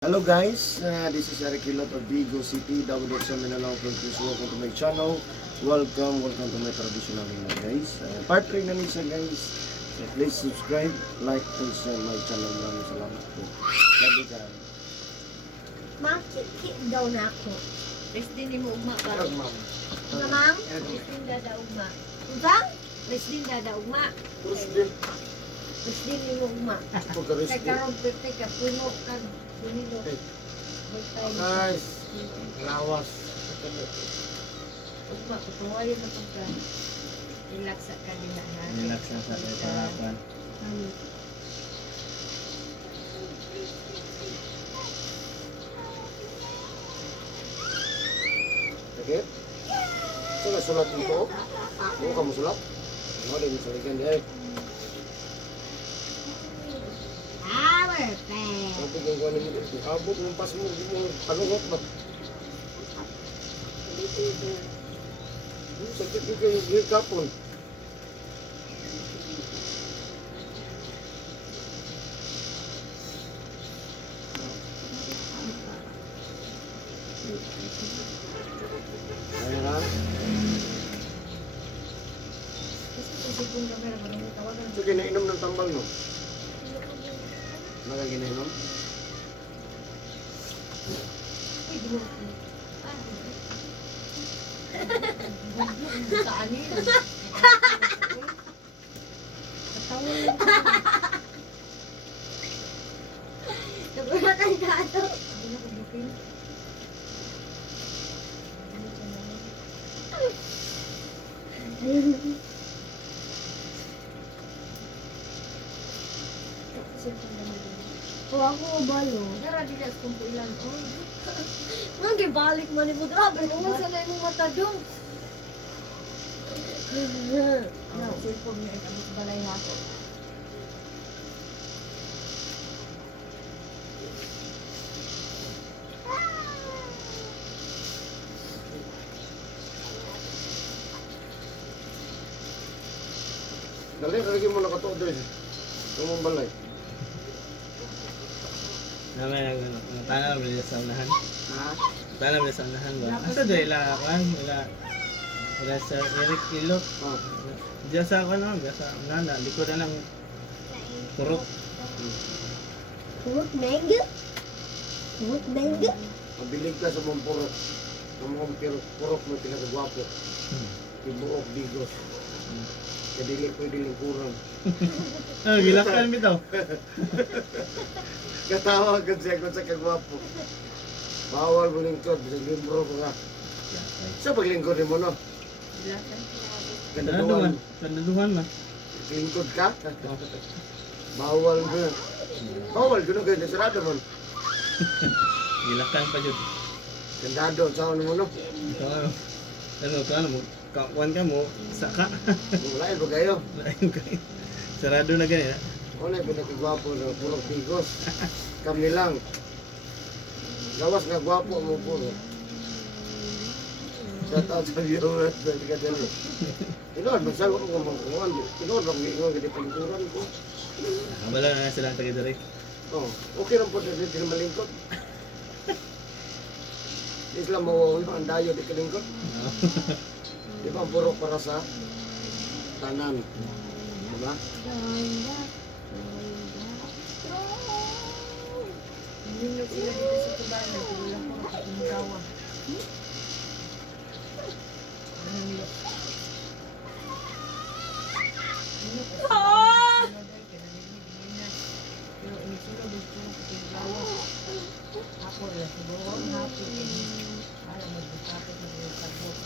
Hello guys, this is Eric Hilot of Vigo City, Dagodosa, Mindanao Province. Welcome to my channel. Welcome to my traditional video guys. Part 3 na nisa guys. So please subscribe, like, and share my channel. Maraming salamat po. Love you guys. Makikip daw na ako. Presdin mo ugma ba? Ma'am. Mamang? Presdin dada ugma. Bang? Presdin dada ugma. Tuesday. Presdin mo ugma. Pagka-rest Kay day. karon pete ka puno kan bunilo. Guys, lawas. Ugma ko tuwayo na to ka. Relax ka nila na. Relax na sa harapan. Okay? So, sulat ito. Ano ka mo sulat? Ano din sa ligan di ay. Perfect. Ang tigong ko namin ito. Abot ng pas mo, palungot ba? Sakit ko kayo kapon. Ayan na. Kasi kung kamera mo nang tawagan. So, kinainom ng tambal, no? Nakaginainom? Ay, di mo. Saan yun? Katawa lang. Nagulatan ka ito. Hindi na ko bukil. O ako balo. Nara dilas kung ilan. Oh, Nang gibalik man mo grabe naman sa na imong mata dong. ang cellphone niya ay abot balay na ako. Dali, lagi mo nakatuod doon. Tumong balay. Namay tanah beli sa unahan. Ha? Tanah beli sa unahan ba? Asa do ila kan? Ila sa Eric Hilot. Ha? Diya sa kan no, diya sa unahan na likod na lang turok. Purok mango. Purok mango. Mabilig ka sa mong purok. Ang mong purok mo pinagagwapo. Ibuok bigos. Kadili pwede lingkuran. Ah, gilakan bitaw. Katawa ka siya kung sa kagwapo. Bawal mo lingkod. Bisang limbro ko nga. Sa paglingkod mo no? Bilasan. Kandaduan. Kandaduhan na. Lingkod ka? Bawal mo. Bawal ko kayo nasarado mo. Gilakan pa jud. Kandado. Saan mo no? Ano mo? Kawan ka mo saka. Wala ba kayo? Lain kay. Sarado na gani. Wala pinakagwapo na purok bigos. Kami lang. Gawas nga gwapo mo puro. Shout out sa viewers. Dali ka dali. Tinood, magsagot ko mga kuhan. Tinood, mag-iingon ka di palingkuran ko. Wala na sila tagay diri. Oh, okay lang po dito din malingkot. Islam mo ang dayo di kalingkot. Di ba ang purok para sa tanan. Diba? Hindi sila dito sa tubalan. Wala ko na kapuntawa. Ako rin sa buong hapon. Para magbukapit na yung sagbok.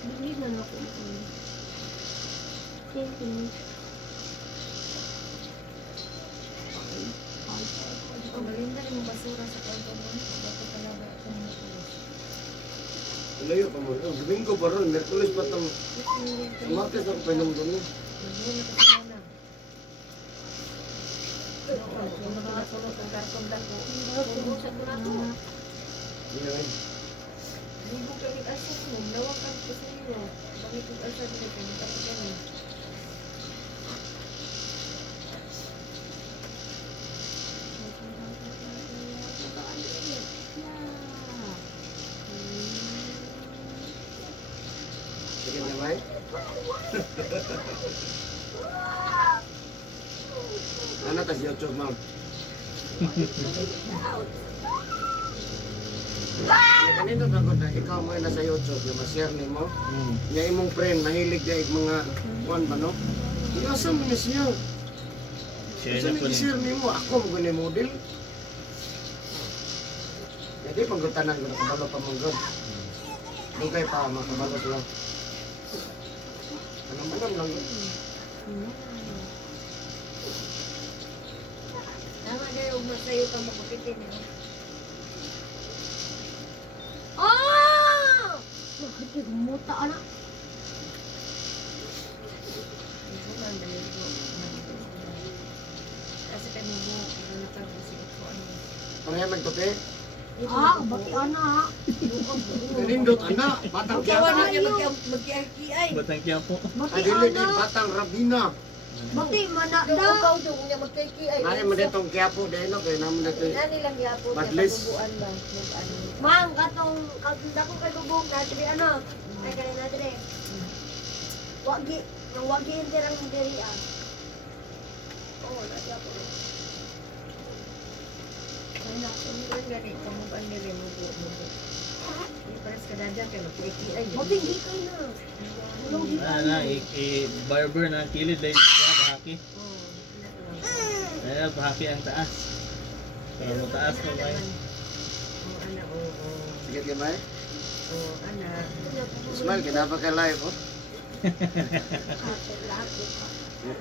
Hindi man ako. Thank you. Ang galinda rin yung basura sa kanto mo. Bato talaga ito mga tulos. Layo pa mo. Domingo pa ron. Merkulis pa tang. Martes ako pa inom doon. Nagbuo na kasi na. Kung nakakasulot ang karton dako. Usap ko na to. Iya, eh. Libo ka ni asa mo, nawag ka ko sa iyo. Bakit kung asa mo kung tapos kami. Sige naman. Ano tas YouTube, ma'am? Kanino ba ko na ikaw mo na sa YouTube, yung ma-share ni mo? Yung imong friend, mahilig na mga kuwan ba, no? Asa mo na siya? Share Asa na po na niya. i-share ni mo? Ako mo gani model? Jadi panggutanan ko na kabalo pa mong god. Doon kayo pa, makabalo lang. Ano man lang. Tama na yung masayo ka makupitin eh. Ah! Bakit gumuta anak? Ito lang dahil ko. Kasi kami mo, nagtagpusin ko ano. Pareha magtupi? Ah, bati ana. Kanindot, anak. Batang Kawan na kiyapa. niya magkiaki-ay. Batang Quiapo. Bati Ay, dili, di, ana. batang rabina. Bati mana Doon da. upaw doon niya magkiaki-ay. Ay, mo ditong kiyapo, dahil no, kaya naman na ito. Nani lang yapo niya Badlis. kabubuan lang. Mag-ano. Mang katong dako kay gubog na diri ano. Ay kani na diri. Wagi, ang wagi indirang diri ah. Oh, nadi ako. Ay na, kung gani, kamuban niya rin mugo. Hindi pares ka dadyan kaya magkiaki-ay. Bati di kay na. Ulong di Na, i-barber na ang kilid dahil siya bahaki. Oo, ina ko lang. Kaya bahaki ang taas. Kaya mo taas mo ba? Oo, ana, oo. Sige, di ba eh? Oo, ana. Smile, kinapa ka live, oh.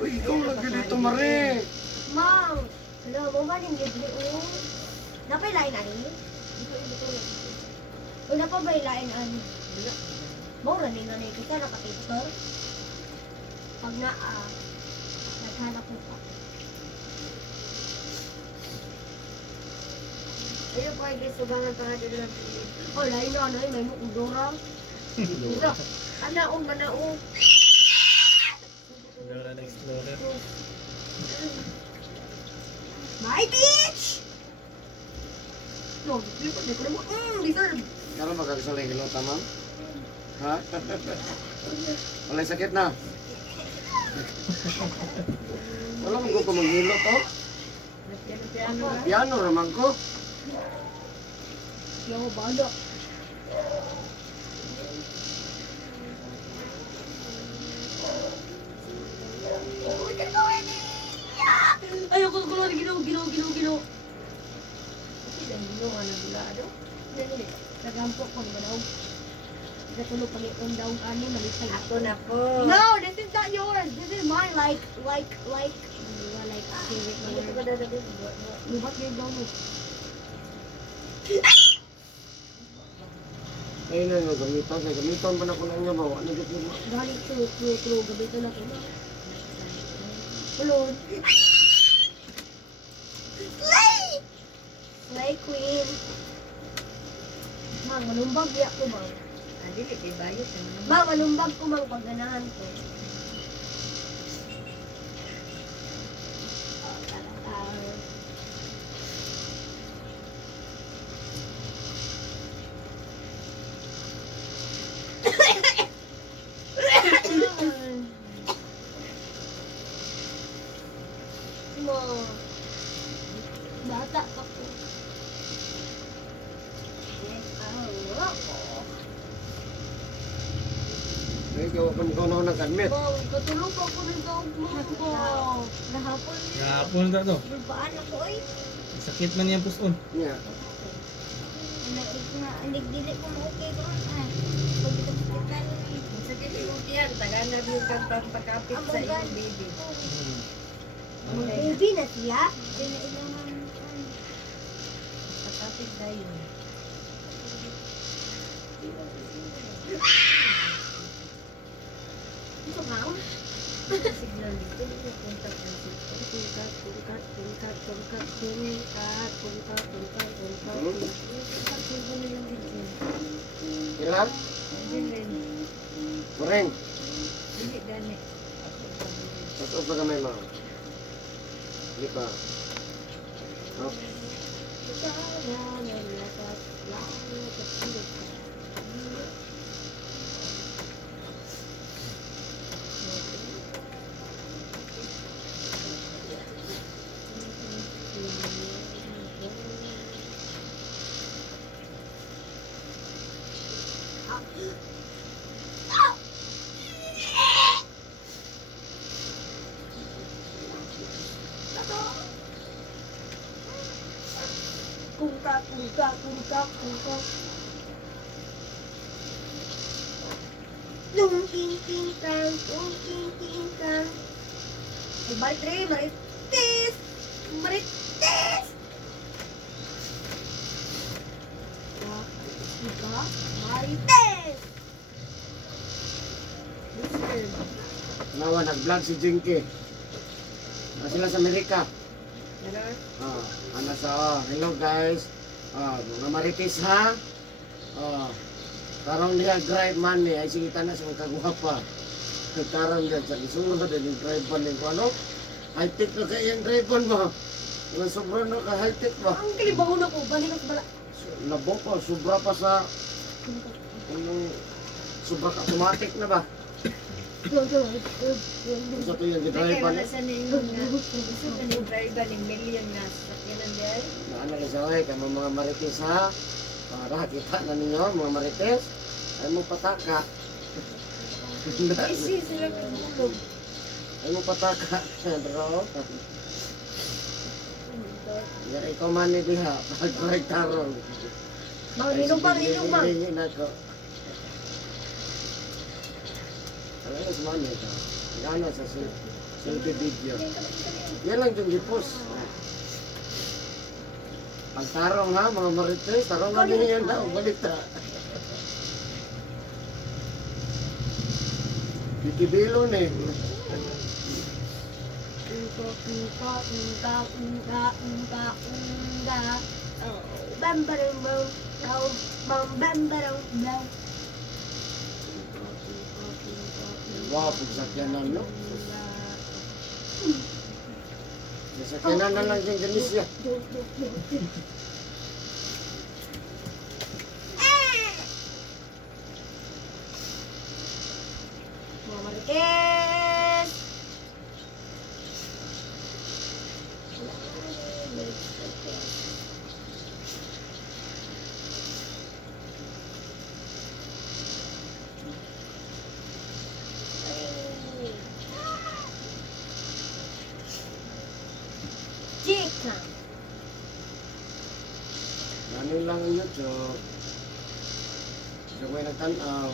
Uy, ikaw lang dito, Mare. Mang, hello, mo man yung libre o. Napay lain ani? O napabay lain ani? Mura ni nanay kita nakapicture. Pag na naghanap mo pa. Ayun po ay gisubangan pa nga doon lang. O lain na nanay may nukudorang. Ito, anaong manaong. Dora na Explorer. My bitch! No, di ko mo. Deserve. Kaya magkakasalay hilota, ma'am? Ha? Walay sakit na. Wala mo ko maghilot, oh. Nagpiano-piano lang. Piano naman ko. Di ako bala. Ayoko ko lang ginaw. Yung ano bulado. Dili. Nagampo ko naman daw. Natulog pag daw ani malitay. Ako na po. No, this is not yours. This is mine. Like favorite na Ito ko word. dadagdag. Lubat your donut. Ayun na yung gamitan. Kaya gamitan pa na ko lang niya ba? Ano dito mo? Gali true. Gabito na ko na. Ulod. Slay queen. Mang, malumbag ya ko, mang. Dili, kay bayot. Mang, malumbag ko, mang, pag ganahan ko. Mo. Bata pa ko. Ay, gawa ka mukha na nag-admit. Mang, katulog ako ng dog mo ko. Nahapon niya. Kahapon na to. Barbaan ako eh. Sakit man yung puson. Niya. Dili ko mo okay ko. Pag ito hospital. Sakit yung tiyan. Taganap yung pagpapakapit sa iyong baby. Baby na siya. Pakapit na yun. Ito nga. Signal dito. Contact na siya. Tungkat, tungkat, tungkat, tungkat, tungkat, tungkat. Tungkat, tungkat na yung video. Ilan? Kureng. Hindi gani. Tapos pa kami mga. Hindi pa. Oh. Tungkat, tungkat, tungkat, tungkat. Tung ting ting tang, tung ting ting tang. Balik rin, marites! Marites! Diba? Marites! Nawa, nag-vlog si Jinky. Sila sa Amerika. Ganun. Ano sa, hello guys. Mga marites ha. Karong niya drive man ni, ay sige tanas mga kagwapa. Karong niya sa isunod din yung drive man ni ko ano. High-tech na kaya yung drive man mo. Yung sobrang no ka high-tech ba? Ang kalibaw na ko, balik ako bala. Labo pa, sobra pa sa yung sobra ka automatic na ba? Sa to yung drive man. Sa ninyo nga. Gusto ka ni driver ni million nga. Sakyanan dyan. Naano ka sa way, kaya mga marites ha. Para kita na ninyo, mga marites. Ay mo pataka. Isi sila kagulog. Ay mo pataka. Bro. Yan ikaw man ni diha. Pag-drive tarong. Bang, ninong bang, ninong bang. Hindi na ko. Alam mo sa mga ito. Gana sa selfie video. Yan lang yung gipos. Pagtarong ha, mga marites. Tarong kami yan na. Balita. Bikibilo ni. Unka, unka, unka, unka, unka, unka. Oh, bambarang bang, oh, bang, bambarang bang. Wow, pagsakyanan no. Sasakyanan na lang yung ganis niya. Mga marites! Chicken! Ano lang ang YouTube. Siya ko yung nagtanaw.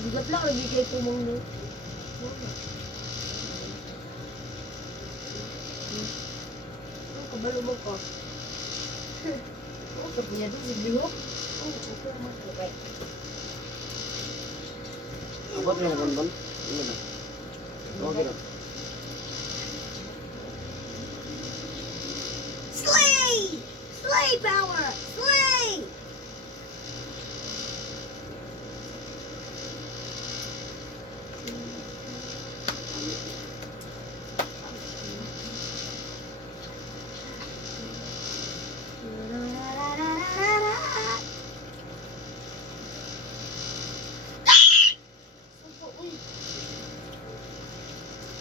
Bigat lang, lagi kayo pumangno. Kabalo mo ko. Pag niya doon si Liho. Okay naman. Okay. Abot lang bonbon. Ano na? Okay na. Slay! Slay power! Slay!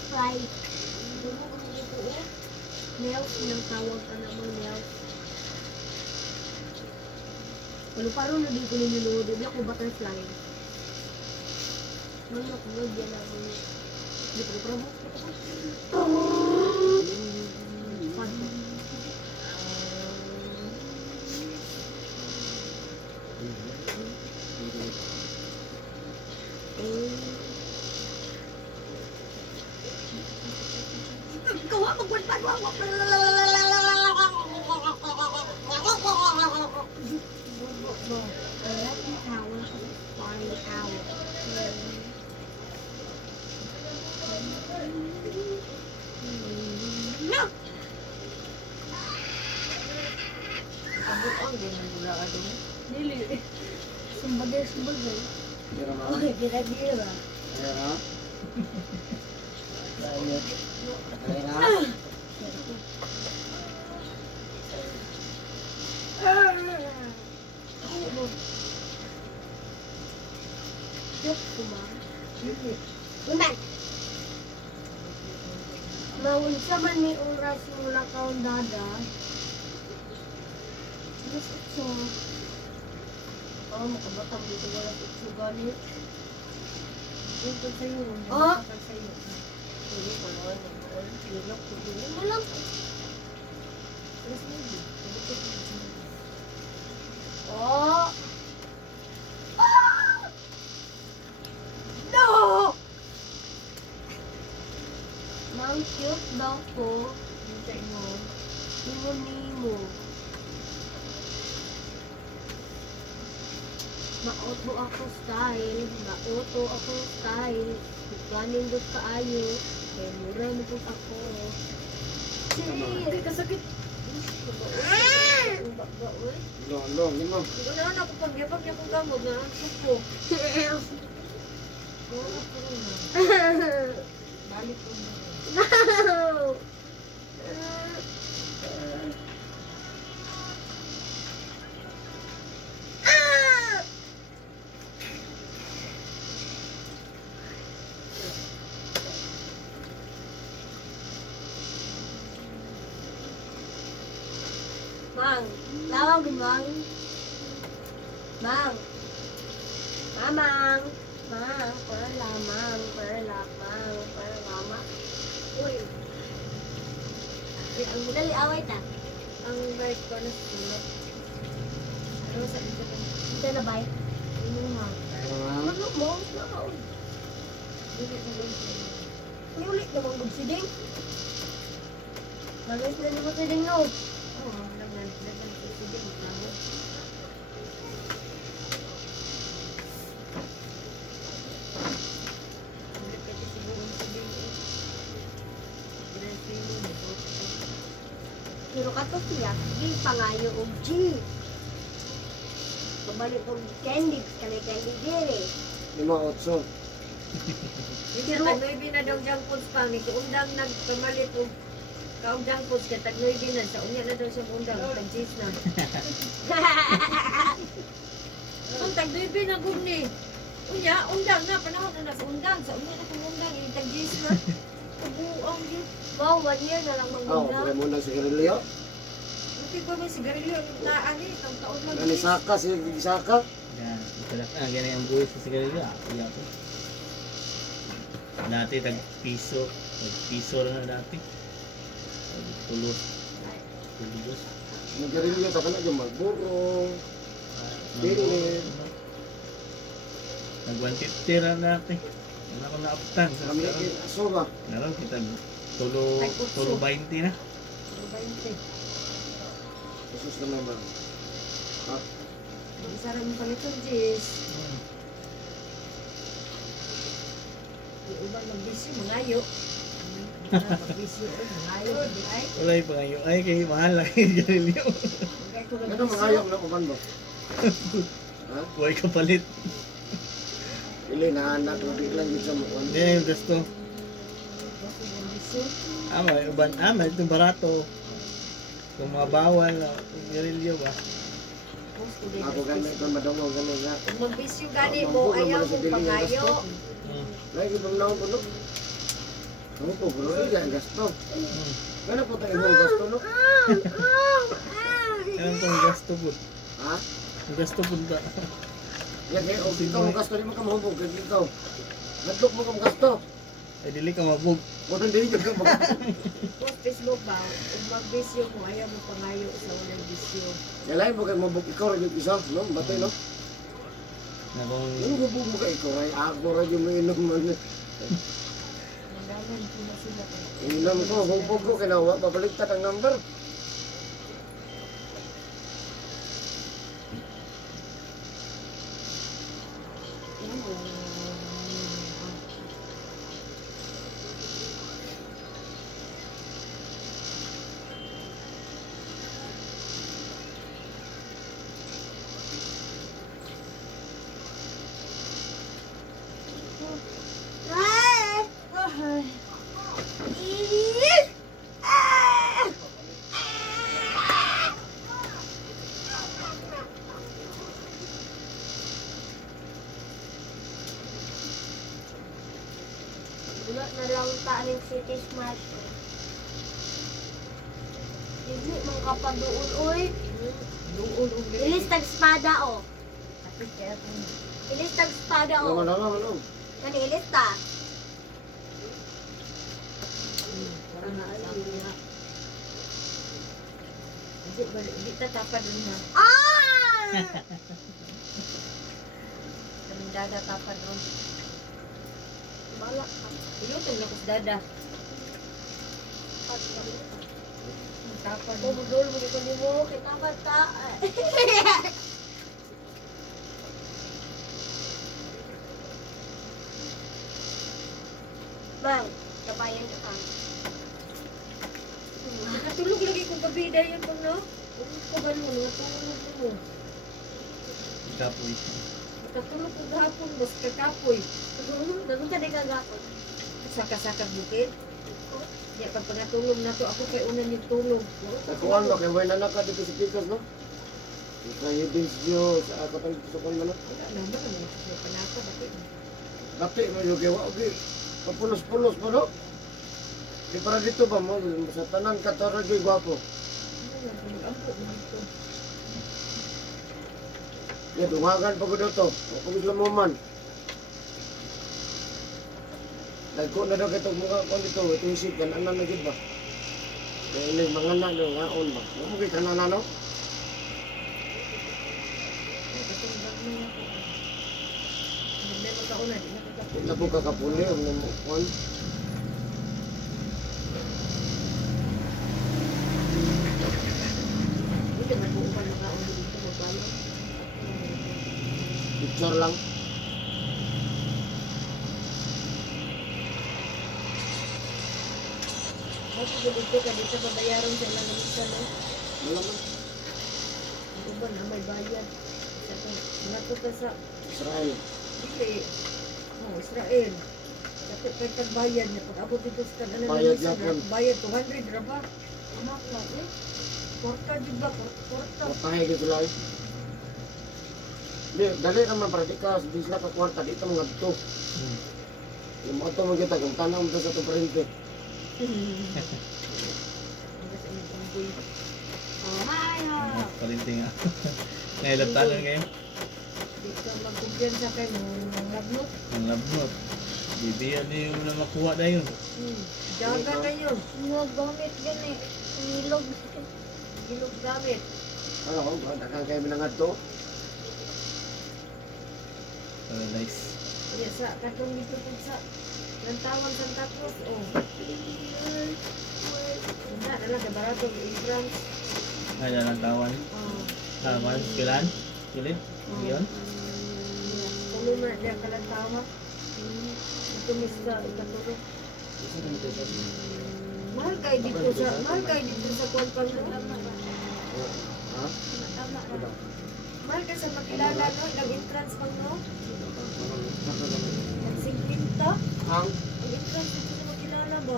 Right. Nails, nang tawag ka naman nails. Ano parang na dito ninyo lood, hindi ako butterfly. Ano ako load yan ako. Hindi ko promo. Fun. Wa magwalpad wa. No. Ang buong din ang gula ka din. Dili. Sumbagay. Kira na. Okay, gira-gira. Kira. Diet. Kira. Yuk, kumang. Kumang. Maunsa man ni oras mula kaon dada. Mas ito. Oh, makabatang dito wala ito ganit. Ito sa'yo. Oh. Sa'yo. Hindi ko naman naman. Pilok ko din mo lang. Terus maybe. Oh! Ah! No! Mang cute daw ko. Hintay mo. Nimo. Mauto ako style. Ganin doon kaayo. Kaya mura mo po ako. Hindi kasakit. Lo, lima. Hindi na ako pag-yapag niya kung gamot na ang supo. Balik ko na. No! Mang, tawag mo, Mang. Mang. Mamang. Mang, perla, Mang. Mama. Uy. Ang dali away ta. Ang bike ko na sunod. Ano sa ito? Ito na ba? Ano nga? Kira. Ano mo? No. Hindi ko lang sa'yo. Ulit naman gud si Ding. Malis na ni mo si Ding no. Oo, naman ko si Ding. Hindi pwede siguro si Ding. Ginasino mo. Pero kato siya, di pangayo og G. Pabalik og candy, candy diri. Lima, otso. Hindi na tagnoy na daw junk foods pa. May kuundang nagpamalit o kaong junk foods kaya tagnoy na. Sa unya na daw siya undang. Tag-cheese na. Ang tagnoy na guni. Unya, undang na. Panahon na nasa undang. Sa unya na kung undang. Yung tag-cheese na. Ubuang yun. Wow, 1 year na lang Oh, magmula. kaya muna si Garilio. Buti ko may sigarilyo. Na ani, itong taon lang. Nani Saka, si Saka. Yan. Ganyan ang buhay sa sigarilyo. Iya po. Dati tag-piso. Tag-piso lang na dati. Tulos. Ang Garilio, taka na yung Marlboro. Bilid. Nag-150 lang dati. Wala ko naaptan. Kami aso ba? Naroon kita tulo 20 na. 20. Jesus na naman. Ha? Ang sarap mo pala itong cheese. Yung ibang magbisyo, mangayo. Magbisyo, mangayo. Hindi ay. Wala yung pangayo. Ay, kay mahal lang yung garilyo. Kaya ko Ano mga ayok na kuman ba? Ha? Buhay kapalit. Ili, nahanap mo biglang yun sa mukha. Hindi yung gusto. Itong barato. Itong mga bawal. Itong garilyo ba? Ako ganit na madungo, ganit na. Kung magbisyo gani mo, ayaw mo pangayo. Lagi bang naon po, no? Ano po, bro? Yan, gasto. Hmm. Gano'n po tayo ibang gasto, no? Yan itong gasto po. Ha? Ang gasto po ba? Yan, eh, o ikaw mo gasto, di mo ka mahubog, kaya ikaw. Nadlok mo kang gasto. Ay, dili ka mabog. O nang dili ka mag- Kung Facebook ba, kung magbisyo mo, ayaw mo pangayo sa unang bisyo. Yalay mo kay mabog ikaw, rin yung isa, no? Batay, no? Na kung Yung hubog mo kay ikaw, ay ako rin yung mainom mo. Daman ko na sila. Inom ko, hubog ko, kinawa, babaliktad ang number. Wala na lang taaning City Smart. Hindi mong kapaduol, uy. Duol og Ilis tag espada, oh. Kapit kaya kung Ilis tag espada, oh. Ano. Kani ilis ta. parang naasabi niya. Hindi tatapad rin na. Ah! Parang dada tapad ron. Balak ka. Iyutong lakas dada. Ang tapad mo. Bubudol mo dito ni mo. Kita ba ta? Bang, kabayan ka ka. Nakatulog lagi kong kabida yun pag no? Kung ba mo, natulog mo. Kapoy. Nakatulog kong gahapon, mas kakapoy. Nagunta na kagapon. Saka-sakag bukid. Ya, pag pangatulog na to, ako kay unan yung tulog. Nakuhan mo, kaya may nanaka dito sa Picos, no? Sa Hidins View, sa kapag gusto ko naman. Wala naman, may panaka, bakit? Dati mo yung gawa, okay. Papulos-pulos mo, no? Di para dito ba mo, sa tanan ka taragay gwapo. Mag-ampo mo ito. Ya, dungagan pa ko dito. Kung gusto mo man. Dagko na daw kitong mga kung dito, itong isip, yan anan na gid ba? Kaya ini mga na, ngaon ba? Ano mo kay kanana, no? Katulog mo na ako. Hindi mo kauna, di na Kita kakapulog. po kakapuli, ang mo kuhan. Hindi man po upan na kauna dito, magbalo. Picture lang. Ako dito ka dito, babayaran sa ilang isa, no? Wala man. Ang uban na may bayad. Sa ito, natuta sa Israel. Dili. Israel. Dapat kay tagbayad niya. Pag abot dito sa tanan Bayad sa yapon. bayad 200 ra ba? Anak na eh. Porta di ba? Porta. Matahay dito lang. Di, dali naman para di ka, di sila ka kwarta, dito mga dito. Yung mga ito mga kita, kung tanong mo sa itong parente. Oh, hi, ha. Palinti nga. Ngayon, tanan ngayon. Di ka magkumpiyansa kay mong lagnot. Ang labnot. Bibiyan niyo yung na makuha na yun. Jaga na yun. Mga gamit gani. Nilog. Gilog gamit. Ano ko, dagang kayo minangad to. Nice. Kaya sa katong dito po sa Lantawan Santa Cruz. Oh. Wala na lang. Barato. Entrance. Ay, lang tawan. Man, kilan? Kilit? Yun? Tulo na niya kalantawa. Ito mista. Ikatulog. Mahal kayo dito sa kwan pang Ha? mahal ka sa makilala no, nag-entrance pang no, nag-singpinta, Ang? nag-entrance dito sa makilala ba?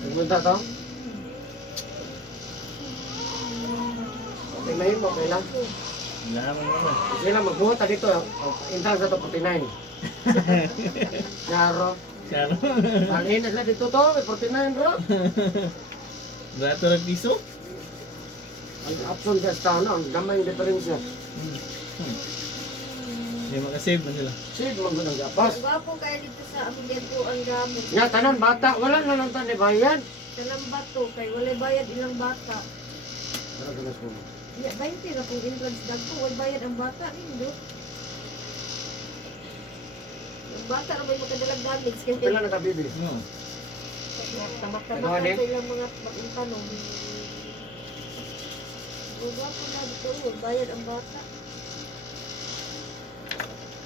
Nagpunta to? Okay na yun, okay lang. Wala naman naman. Sila magbuhat dito, intang sa to 49. Yaro. Saro. Alin na sila dito to, may 49 bro. Barato ng piso? Ang option sa town, ang damay yung diferensya. Hindi makasave man sila. Save mo ng gapas. Gwapo kayo dito sa amilyan ko ang gamit. Nga, tanan bata, wala na lang tayo bayan. Sa lambato, kay walay bayad ilang bata. Para ganas mo. Ya, 20 na kung entrance dagko, walay bayad ang bata, nindo. Yung bata na may makadalag damage kasi Pila na ka, baby? No. tamak-tamak Ano, sa ilang mga tanong. Baba ko na dito, bayad ang bata.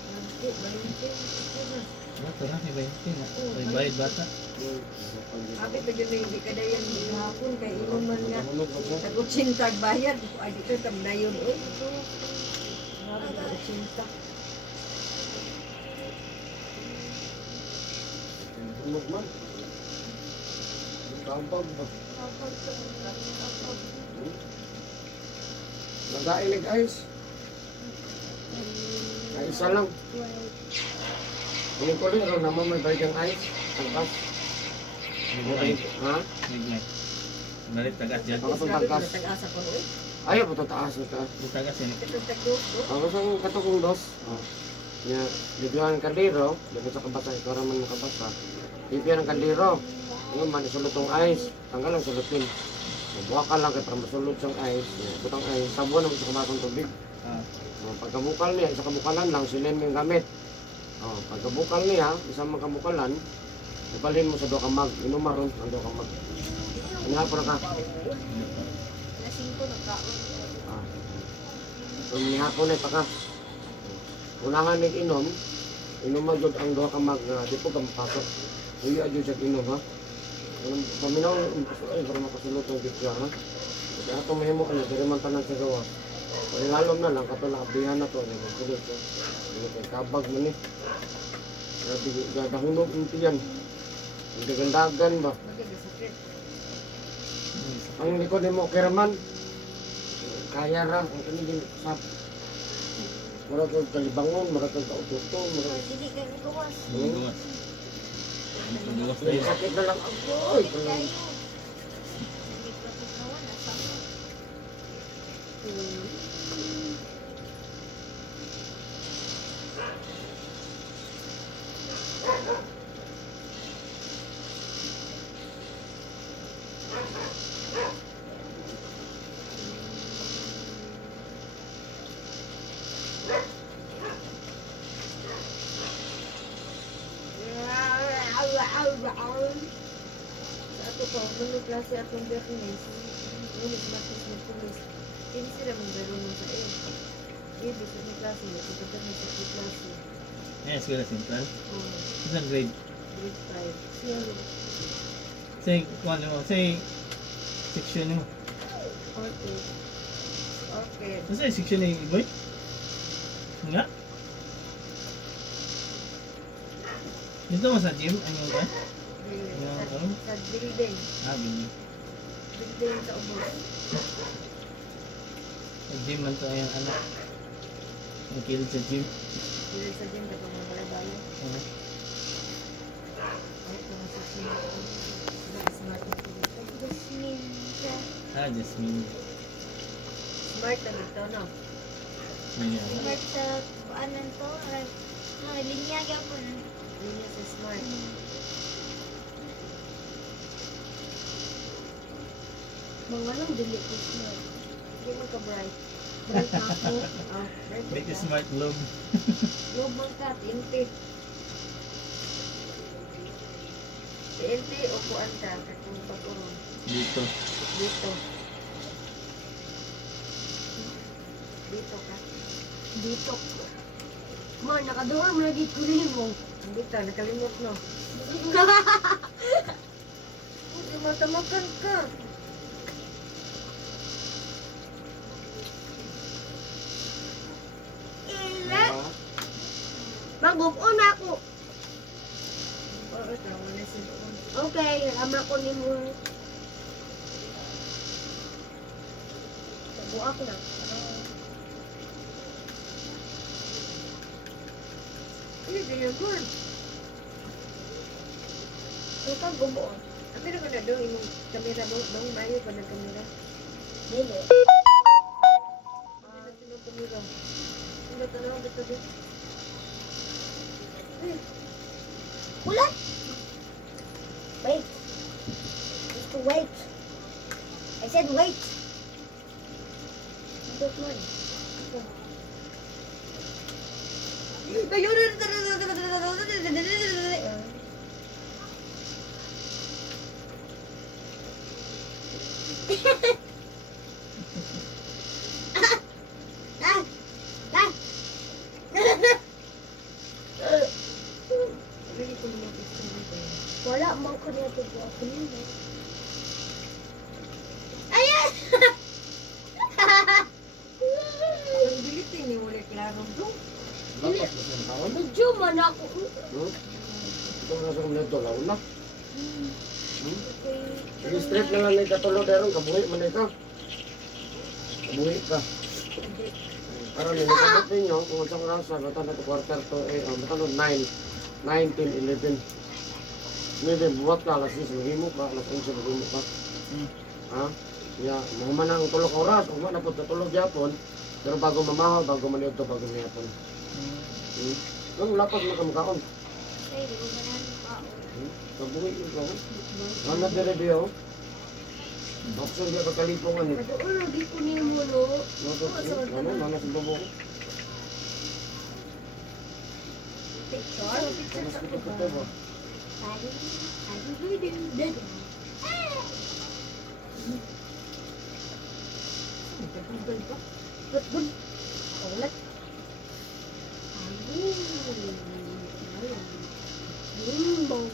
Nanti, bayad na. Bata na, may 20 na. May bayad bata. Bakit ba yun hindi ka na yan hapon kay inom man nga. Manulog ba siya? Nag-utsintag bayad. Ay, dito tam na yun. Uy, grabe nag-utsinta. Manulog man. Kampag ba? Nagailig ayos. Ay, isa lang. Kunin ko rin, alam naman may balik ang ayos. Tangkas. Okay. Ha? Midnight. Balik tagas dyan. Baka itong Grabe tangkas. ko tag-asa ko. Uy, Ayaw po ito taas. Taas. Tagas yun. ito tag-dos. Tapos ang katukong dos. Nya, bibiyaan ng kaldero. Lagot sa kabasa. Ito raman ng kabasa. Bibiyaan ng kaldero. Ngayon man, isulot ang ice. Tanggal ang sulutin. Buwakan lang kaya para masulot siyang ice. Putang ice. Sabuan naman sa kabasang tubig. Ah. Pagkabukal niya, isa kabukalan lang, silin mo yung gamit. Pagkabukal niya, isang magkabukalan, ibalhin mo sa doka mag. Inumaron ang doka mag. Ano hapon na ka? Lasing ko nagkaon. Kung hapon na pa ka. Unahan ng inom, inuman dyan ang doka mag na di po ka mapasok. Hindi adyo siya inom ha. Paminaw, ay, para makasulot ang gitya ha. Kaya ito mahimo ka na, dari man tanan sa gawa. Paglalom na lang, kato nakabihan na to, nagsulot ko. Kabag mo ni. Gadahunog yung tiyan. Ang dagandagan ba? Magkakasakit. Ang likod mo, kiraman. Kaya ra, ang kanigin sap. Mura ko kalibangon, mura ko kaututo, mura ko... Hindi ka nagawas. Gawas. Gawas na yun. Sakit na lang ako. Ay, Hindi ka tukawan. Asama. Sa ato pa, mga klase atong Bernes, ulit matis ng pulis. Hindi sila mong gano'n mo sa iyo. Ibig sa mga klase, ito ka na sa mga klase. Ayan, eskwela central. Oh, Isang grade. grade 5. Siya, Say, kung ano mo, say, section mo. okay. Okay. Ano say, section ni Boy? Nga? Dito mo sa gym, ano yung ba? Sa building. Ah, bini. Building sa ubos. Sa gym man to, ayan, anak. Ang kilid sa gym. Building sa gym, kapag mga balay-balay. Ah. Ay, kung sa gym. Smart na ito. Jasmine siya. Ah, Jasmine. Smart na ito, no? Bini. Smart sa kuanan to. Linya gyapon. Yun yung sa smart. Mga lang dili ko smart. Hindi mo ka bright. Bright na ako. Oh, bright Make ka. a smart lobe. Loob man ka, TNT. TNT o kuan ka, kung pag-urong. Dito. Dito. Dito ka. Dito. Man, nakadorm na dito rin mo. Dito, nakalimot no. Hindi matamakan ka. Ile. Mag-on ako. Oo, tama na siya doon. Okay, ama ko ni mo. Buak na. Ay, ganyan doon. Ito ka gubuon. Tapi na ko na doon, yung kamera doon, doon mayo pa ng kamera. Dili. Hindi na sila kamera. Hindi ka lang, dito dito. Ulat. Wait. Just to wait. I said wait. Don't mind. Ayun, Ah! Ah! Really ko naman ito dito. Wala man ko niya ito ako niya. Ayan! Ang bilitin ni wala klaro bro. Lapas na sa taon. Medyo man ako. Ito na sa mga ito, laon na. Okay. Sige, straight na lang na ikatulog daron, kabuhi man ikaw. Kabuhi ka. Para nyo, nakabot ninyo, kung ang isang rasa, bata na ito quarter to, bata no, 9, 10, 11. Ngayon, buwat ka, alas 10, maghimo ka, alas 11, maghimo ka. Ha? Ya, mahuman ang tulog oras, human na po tulog yapon, pero bago mamahaw, bago maniod to, bago mayapon. Nung lapas mo kamukhaon. Ay, di ko man ako. Kabuhi ikaw. Ano dire diyo? Option dia pagkalipungan eh. Aduh, lagi ko niya mo, no? Ano, mana sa babo ko? Picture? Ano sa pagkakita ba? Tadi, video. Google pa. Good. Ulat. Bong.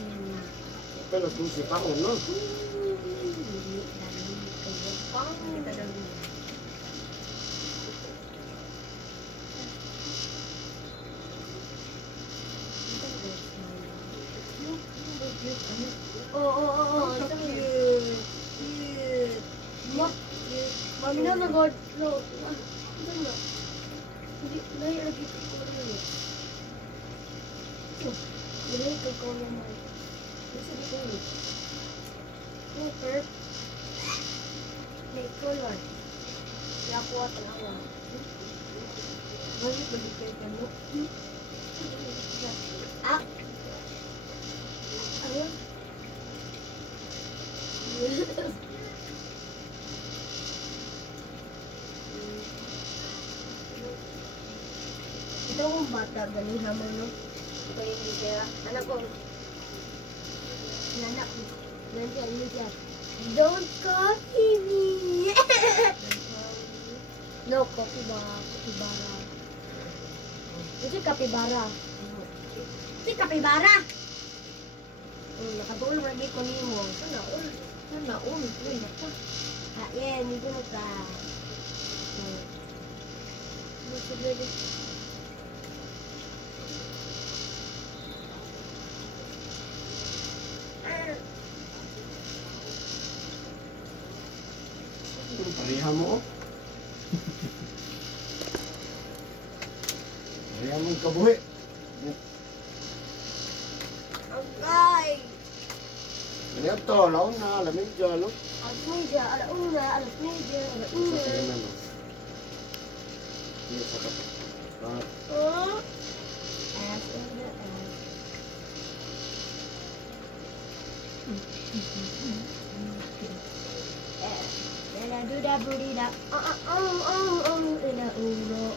Pero susi pa ko, no? Kita daw. Oh. Cute. Cute. Mami na mag-god. No. Ano na? Hindi, lagi ko rin. Nilagay ko naman. Kasi dito ulit. Super. May color. Kaya ko at alawa. Bakit balik kayo ka mo? Ah! Ano? Ito akong bata, galing naman, no? Ito yung litera. Anak ko. Anak ko. Nandiyan, nandiyan. Don't copy me! No, capybara. Ito yung capybara. Ito yung capybara! Nakatulong lagi ko ni mo. Sana all. Sana all. Uy, nako. Yan, dito na ka. Masugod. Parihan mo, oh. Parihan mo kabuhi. Okay. Ano to, laon na, lamig dyan, no? Alas media, alauna. Kaya na, no? Iya, sapat. Oh. As in the ass. Da booty da. Ina ulo.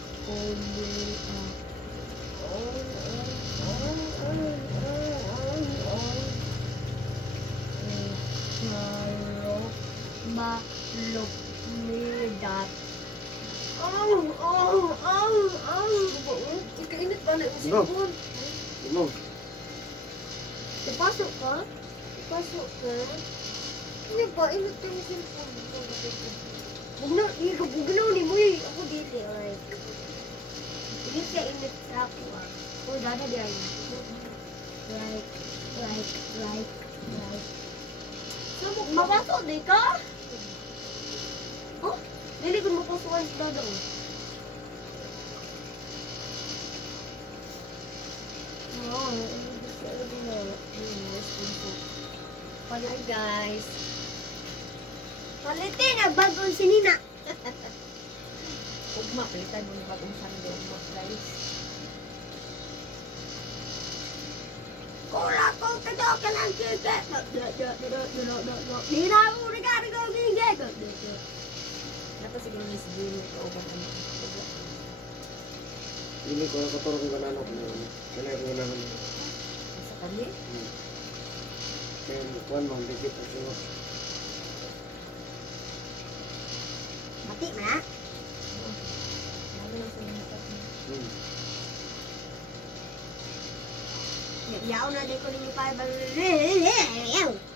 Malok nidat. Ikainit pa na yung No. sipon. Ano? Pasok ka? Hindi pa, init pa yung sipon. Gugnaw ni mo eh. Ako dito. Init ka init sa ako ah. Oh, dada di ay. Right. So, mapasok di ka? Oh, dili ko mapasukan sa dada oh. Hi guys. Palitin ang bagong sinina. Ugma, palitan mo yung bagong sando. Ugma guys. Kula ko kado ka lang kike. Di na mo regard ko gige. Napa siguro ni si Jimmy ito ubang ano. Hindi ko nakaturo kung ganano ko na. Kaya ko na naman. Sa kami. Kaya kuwan mo, hindi kita siya. Ati man na. Lalo lang sa mga tatlo. Yaw na din ko ninyo 500.